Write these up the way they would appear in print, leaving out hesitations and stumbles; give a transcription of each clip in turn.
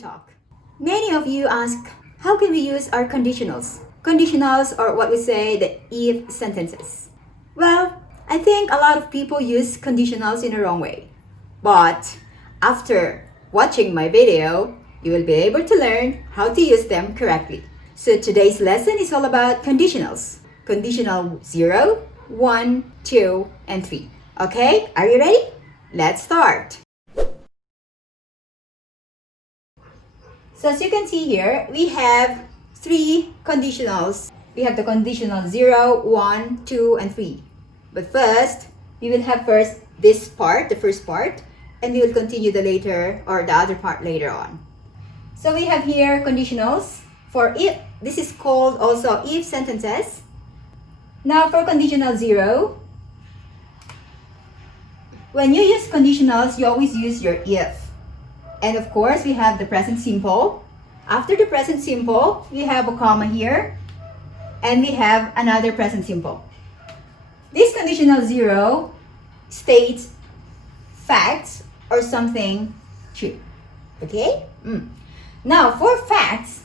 talk. Many of you ask, how can we use our conditionals? Conditionals are what we say the if sentences. Well, I think a lot of people use conditionals in the wrong way. But after watching my video, you will be able to learn how to use them correctly. So today's lesson is all about conditionals. Conditional 0, 1, 2, and 3. Okay, are you ready? Let's start. So as you can see here, we have 3 conditionals. We have the conditional 0, 1, 2, and 3. But first, we will have first this part, the first part, and we will continue the other part later on. So we have here conditionals for if. This is called also if sentences. Now for conditional 0, when you use conditionals, you always use your if. And of course, we have the present simple. After the present simple, we have a comma here, and we have another present simple. This conditional 0 states facts or something true. Okay? Now, for facts,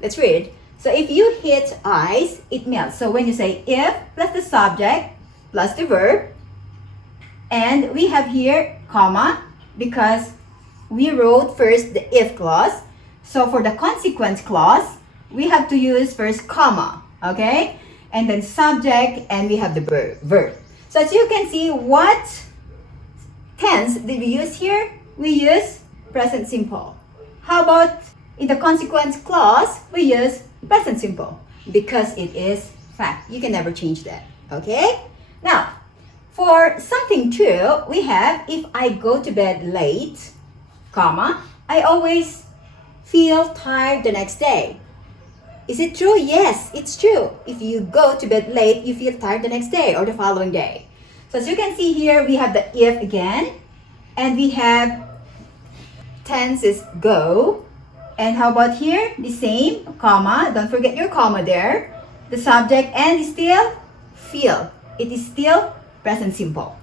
let's read. So if you hit ice, it melts. So when you say if plus the subject plus the verb, and we have here comma because we wrote first the if clause. So for the consequence clause, we have to use first comma, okay? And then subject, and we have the verb. So as you can see, what tense did we use here? We use present simple. How about in the consequence clause, we use present simple because it is fact. You can never change that, okay? Now, for something true, we have if I go to bed late, comma, I always feel tired the next day. Is it true? Yes, it's true. If you go to bed late, you feel tired the next day or the following day. So as you can see here, we have the if again, and we have tense is go. And how about here? The same, comma. Don't forget your comma there. The subject and still feel. It is still present simple.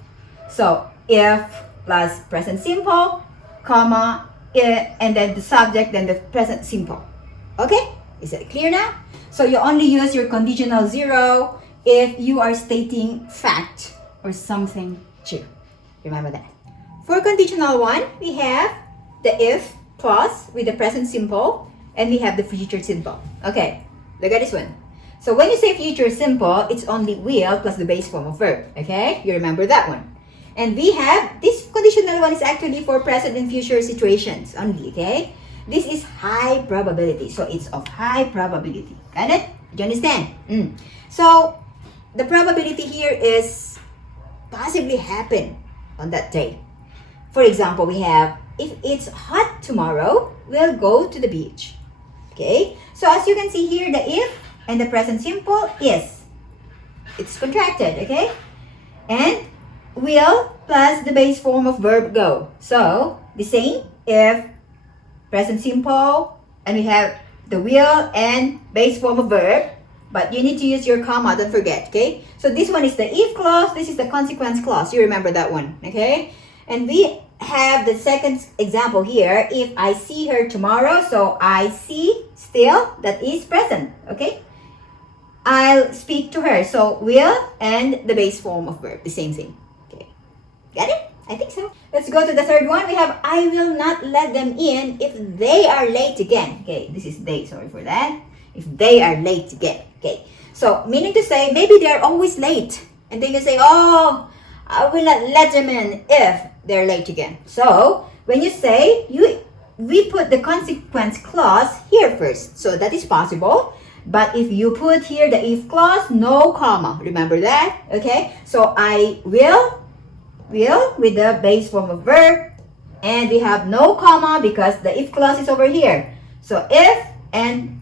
So if plus present simple, comma, and then the subject, then the present simple. Okay? Is it clear now? So you only use your conditional 0 if you are stating fact or something true. Remember that. For conditional 1, we have the if clause with the present simple, and we have the future simple. Okay, look at this one. So when you say future simple, it's only will plus the base form of verb. Okay, you remember that one. And we have, this conditional one is actually for present and future situations only, okay? This is high probability, so it's of high probability. Got it? Do you understand? So, the probability here is possibly happen on that day. For example, we have, if it's hot tomorrow, we'll go to the beach. Okay? So, as you can see here, the if and the present simple is. It's contracted, okay? And will plus the base form of verb go. So, the same if present simple, and we have the will and base form of verb, but you need to use your comma, don't forget, okay? So this one is the if clause, this is the consequence clause. You remember that one, okay? And we have the second example here. If I see her tomorrow, so I see still, that is present, okay? I'll speak to her, so will and the base form of verb, the same thing. Got it? I think so. Let's go to the third one. We have, I will not let them in if they are late again. Okay, this is they, sorry for that. If they are late again. Okay, so meaning to say, maybe they're always late. And then you say, oh, I will not let them in if they're late again. So, when you say, we put the consequence clause here first. So, that is possible. But if you put here the if clause, no comma. Remember that? Okay, so I will with the base form of verb, and we have no comma because the if clause is over here. So if and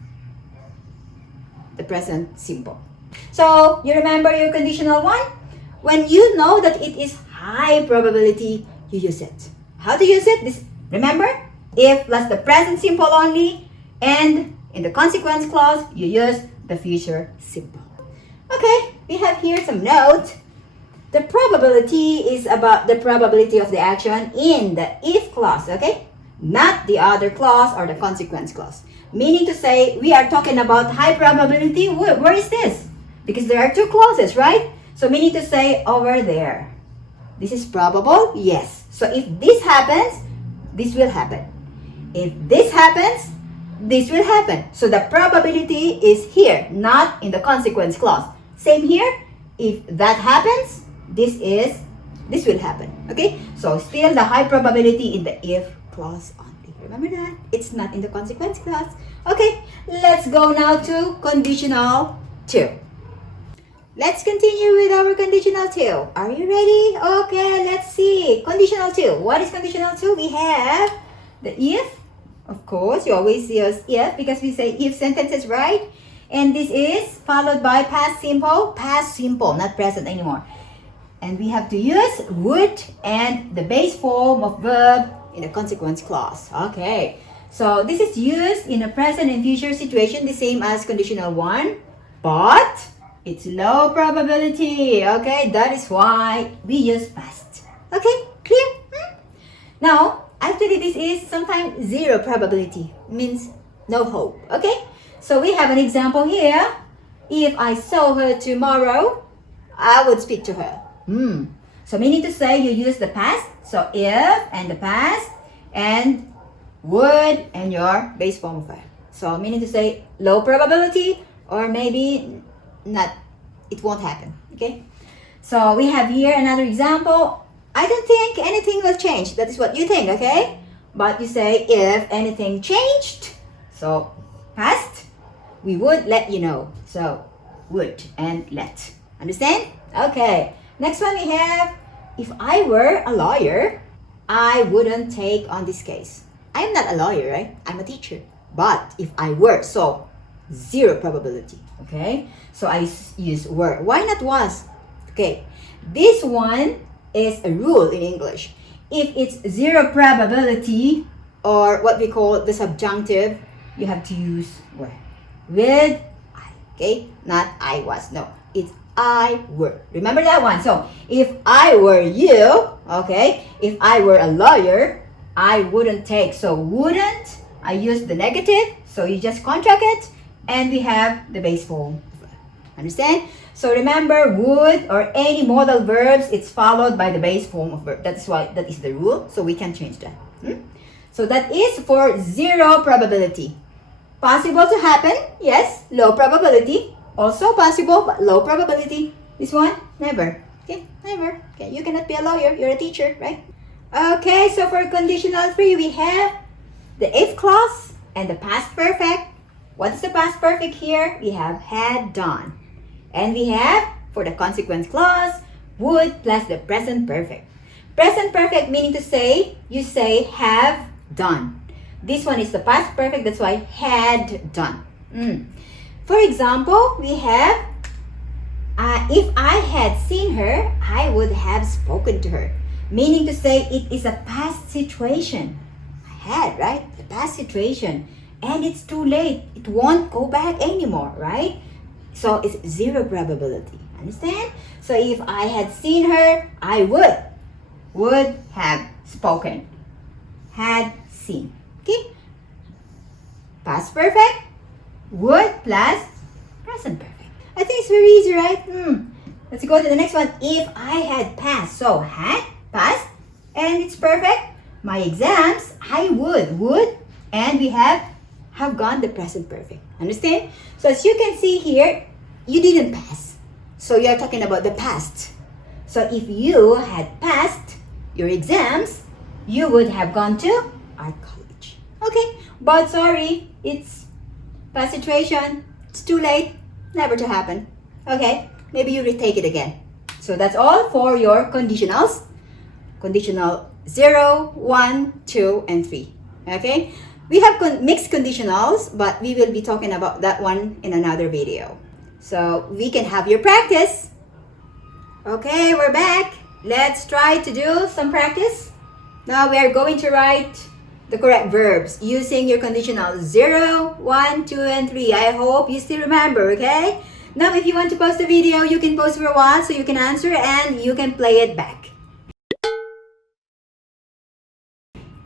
the present simple. So you remember your conditional 1? When you know that it is high probability, you use it. How to use it? Remember, if plus the present simple only, and in the consequence clause, you use the future simple. Okay, we have here some notes. The probability is about the probability of the action in the if clause, okay? not the other clause or the consequence clause. Meaning to say, we are talking about high probability. Where is this? Because there are two clauses, right? So meaning to say, over there. This is probable? Yes. So if this happens, this will happen. If this happens, this will happen. So the probability is here, not in the consequence clause. Same here. If that happens, this will happen. Okay? So still the high probability in the if clause only. Remember that? It's not in the consequence clause. Okay, let's go now to conditional 2. Let's continue with our conditional 2. Are you ready? Okay, let's see. Conditional 2. What is conditional 2? We have the if. Of course, you always use if because we say if sentences, right? And this is followed by past simple, not present anymore. And we have to use would and the base form of verb in the consequence clause. Okay, so this is used in a present and future situation, the same as conditional 1, but it's low probability. Okay, that is why we use past. Okay, clear? Now, actually this is sometimes zero probability, means no hope. Okay, so we have an example here. If I saw her tomorrow, I would speak to her. So meaning to say you use the past. So if and the past and would and your base form of verb. So meaning to say low probability or maybe not, it won't happen. Okay, so we have here another example. I don't think anything will change. That is what you think, okay? But you say if anything changed, so past, we would let you know. So would and let. Understand? Okay. Next one we have, if I were a lawyer, I wouldn't take on this case. I'm not a lawyer, right? I'm a teacher. But if I were, so zero probability. Okay? So I use were. Why not was? Okay. This one is a rule in English. If it's zero probability or what we call the subjunctive, you have to use were with I. Okay? Not I was. No. It's I were. Remember that one. So if I were you, okay, if I were a lawyer, I wouldn't take. So wouldn't, I use the negative. So you just contract it and we have the base form. Understand? So remember, would or any modal verbs, it's followed by the base form of verb. That's why that is the rule. So we can change that. So that is for zero probability. Possible to happen, yes. Low probability, also possible, but low probability. This one, never. Okay, never. Okay, you cannot be a lawyer. You're a teacher, right? Okay, so for conditional 3, we have the if clause and the past perfect. What is the past perfect here? We have had done. And we have, for the consequence clause, would plus the present perfect. Present perfect meaning to say, you say have done. This one is the past perfect, that's why had done. For example, we have, if I had seen her, I would have spoken to her. Meaning to say it is a past situation. I had, right? The past situation. And it's too late. It won't go back anymore, right? So it's zero probability. Understand? So if I had seen her, I would have spoken. Had seen. Okay? Past perfect, would plus present perfect. I think it's very easy, right? Let's go to the next one. If I had passed, so had, passed, and it's perfect. My exams, I would, and we have gone the present perfect. Understand? So as you can see here, you didn't pass. So you are talking about the past. So if you had passed your exams, you would have gone to art college. Okay, but sorry, it's past situation. It's too late. Never to happen. Okay, maybe you retake it again. So that's all for your conditionals. Conditional 0, 1, 2, and 3. Okay, we have mixed conditionals, but we will be talking about that one in another video. So we can have your practice. Okay, we're back. Let's try to do some practice. Now we are going to write the correct verbs using your conditional 0, 1, 2, and 3. I hope you still remember, okay? Now if you want to pause the video, you can pause for a while so you can answer and you can play it back.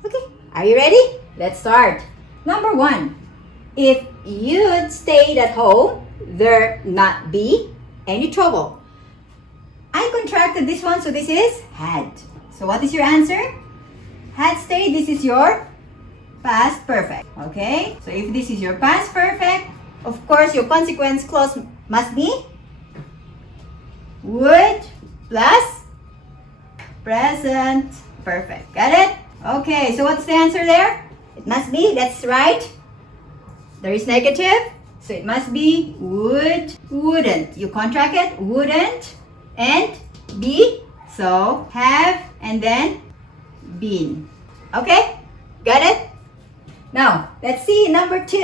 Okay, Are you ready? Let's start. Number 1. If you'd stayed at home, there'd not be any trouble. I contracted this one, so this is had. So what is your answer? Had stayed, this is your past perfect. Okay? So if this is your past perfect, of course your consequence clause must be would plus present perfect. Got it? Okay, so what's the answer there? It must be, that's right. There is negative, so it must be would, wouldn't. You contract it, wouldn't, and be. So have and then been. Okay? Got it? Now, let's see number 2.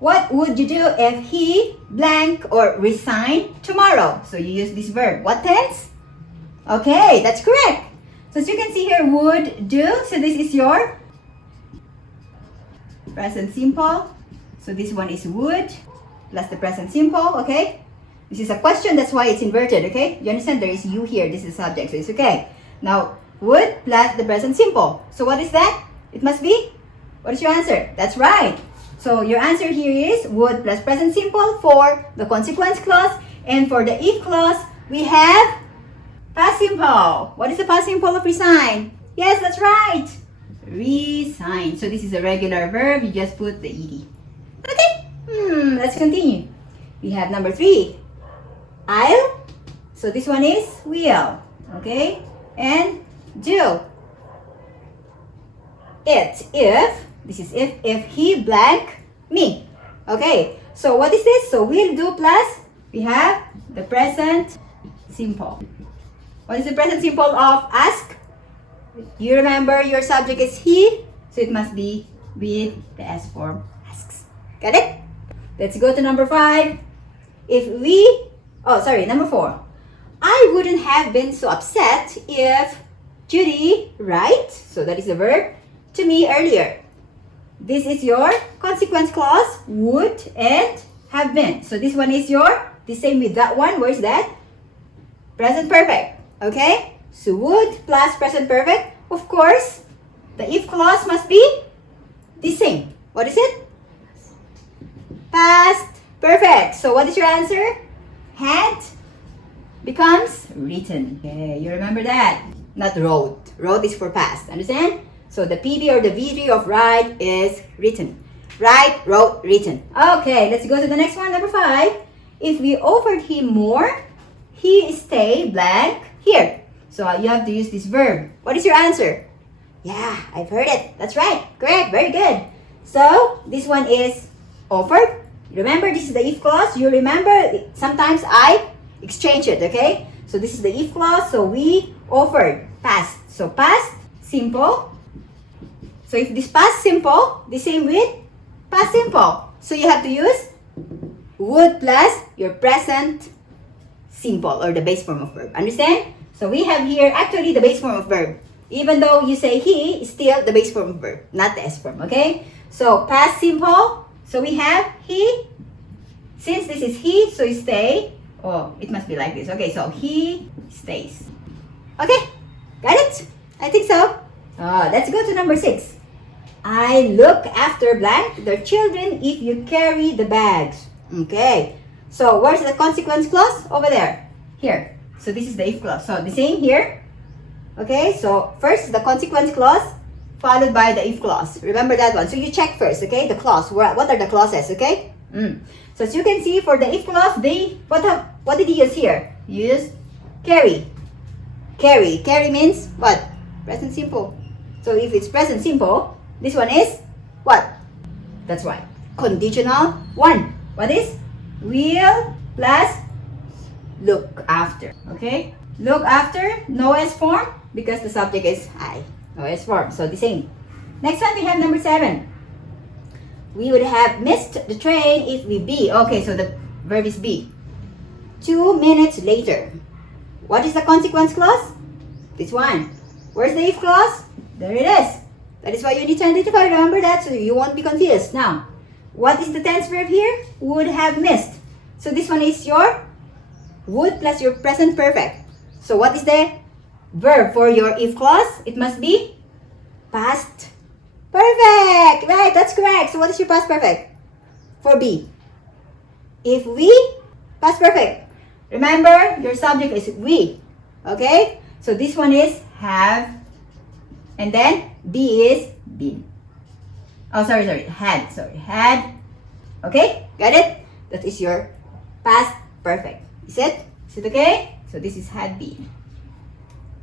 What would you do if he blank or resign tomorrow? So you use this verb. What tense? Okay, that's correct. So as you can see here, would do. So this is your present simple. So this one is would plus the present simple. Okay? This is a question, that's why it's inverted. Okay? You understand? There is you here. This is subject, so it's okay. Now, would plus the present simple. So what is that? It must be? What is your answer? That's right. So your answer here is would plus present simple for the consequence clause. And for the if clause, we have past simple. What is the past simple of resign? Yes, that's right. Resign. So this is a regular verb. You just put the ed. Okay. Let's continue. We have number 3. I'll. So this one is will. Okay. And do. It. If. This is if he blank me. Okay. So what is this? So will do plus we have the present simple. What is the present simple of ask? You remember your subject is he, so it must be with the S form asks. Got it? Let's go to number 5. Number 4. I wouldn't have been so upset if Judy, right? So that is the verb to me earlier. This is your consequence clause, would and have been. So this one is the same with that one. Where's that? Present perfect. Okay? So would plus present perfect. Of course, the if clause must be the same. What is it? Past perfect. So what is your answer? Had becomes written. Okay, you remember that? Not wrote. Wrote is for past. Understand? So the PD or the VD of write is written. Write, wrote, written. Okay, let's go to the next one. Number 5. If we offered him more, he stay blank here. So you have to use this verb. What is your answer? Yeah, I've heard it. That's right. Correct. Very good. So this one is offered. Remember, this is the if clause. You remember, sometimes I exchange it, okay? So this is the if clause. So we offered past. So past simple. So if this past simple, the same with past simple. So you have to use would plus your present simple or the base form of verb. Understand? So we have here actually the base form of verb. Even though you say he, still the base form of verb, not the S form, okay? So past simple. So we have he. Since this is he, so you stay. Oh, it must be like this. Okay, so he stays. Okay, got it? I think so. Let's go to number 6. I look after blank their children if you carry the bags. Okay, so where's the consequence clause? Over there. Here. So this is the if clause. So the same here. Okay, so first the consequence clause followed by the if clause. Remember that one. So you check first, okay? The clause. What are the clauses, okay? So as you can see, for the if clause, what did he use here? He used carry. Carry. Carry means what? Present simple. So if it's present simple, this one is what? That's right. Conditional 1. What is? Will plus look after. Okay? Look after, no S form because the subject is I. No S form. So the same. Next one we have number 7. We would have missed the train if we be. Okay, so the verb is be. 2 minutes later. What is the consequence clause? This one. Where's the if clause? There it is. That is why you need to identify. Remember that so you won't be confused. Now, what is the tense verb here? Would have missed. So this one is your would plus your present perfect. So what is the verb for your if clause? It must be Past perfect. Right, that's correct. So what is your past perfect for B? If we, past perfect. Remember, your subject is we. Okay? So this one is have. And then B is been. Oh, sorry. Had. Sorry. Had. Okay? Got it? That is your past perfect. Is it? Is it okay? So this is had been.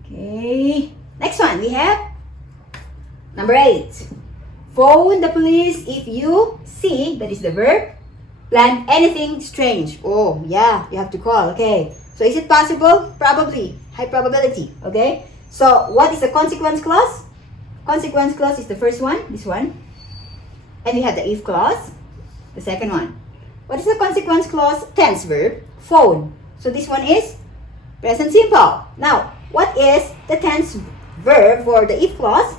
Okay. Next one, we have number 8. Phone the police if you see, that is the verb, plan anything strange. Oh, yeah, you have to call. Okay. So is it possible? Probably. High probability. Okay. So what is the consequence clause? Consequence clause is the first one, this one. And we have the if clause, the second one. What is the consequence clause? Tense verb, phone. So this one is present simple. Now, what is the tense verb for the if clause?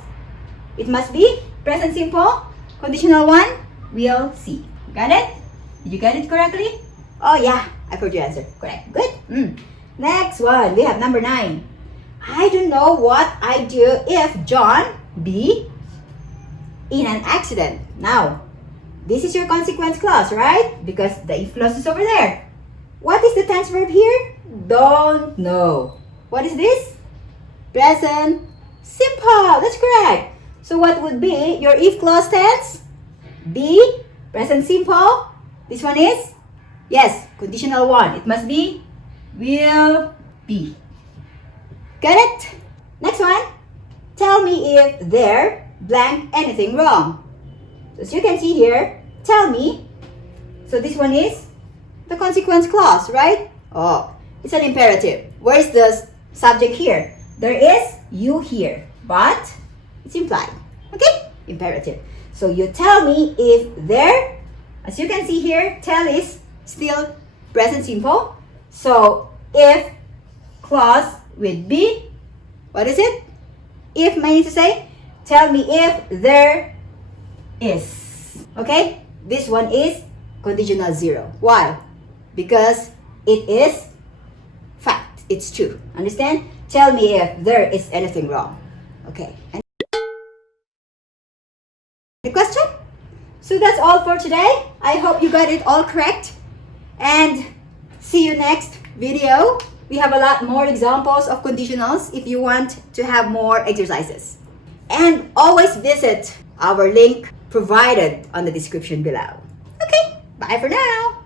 It must be present simple, conditional one, we'll see. Got it? Did you get it correctly? Oh yeah, I heard your answer. Correct. Good. Next one, we have number 9. I don't know what I do if John be in an accident. Now, this is your consequence clause, right? Because the if clause is over there. What is the tense verb here? Don't know. What is this? Present simple. That's correct. So what would be your if clause tense? Be, present simple. This one is? Yes, conditional one. It must be will be. Got it? Next one. Tell me if there blank anything wrong. So as you can see here, tell me. So this one is the consequence clause, right? Oh, it's an imperative. Where is the subject here? There is you here, but it's implied. Okay? Imperative. So you tell me if there, as you can see here, tell is still present simple. So if clause with be, what is it? If means to say, tell me if there is. Okay? This one is conditional zero. Why? Because it is fact. It's true. Understand? Tell me if there is anything wrong. Okay. And the question? So that's all for today. I hope you got it all correct. And see you next video. We have a lot more examples of conditionals if you want to have more exercises. And always visit our link provided on the description below. Okay, bye for now.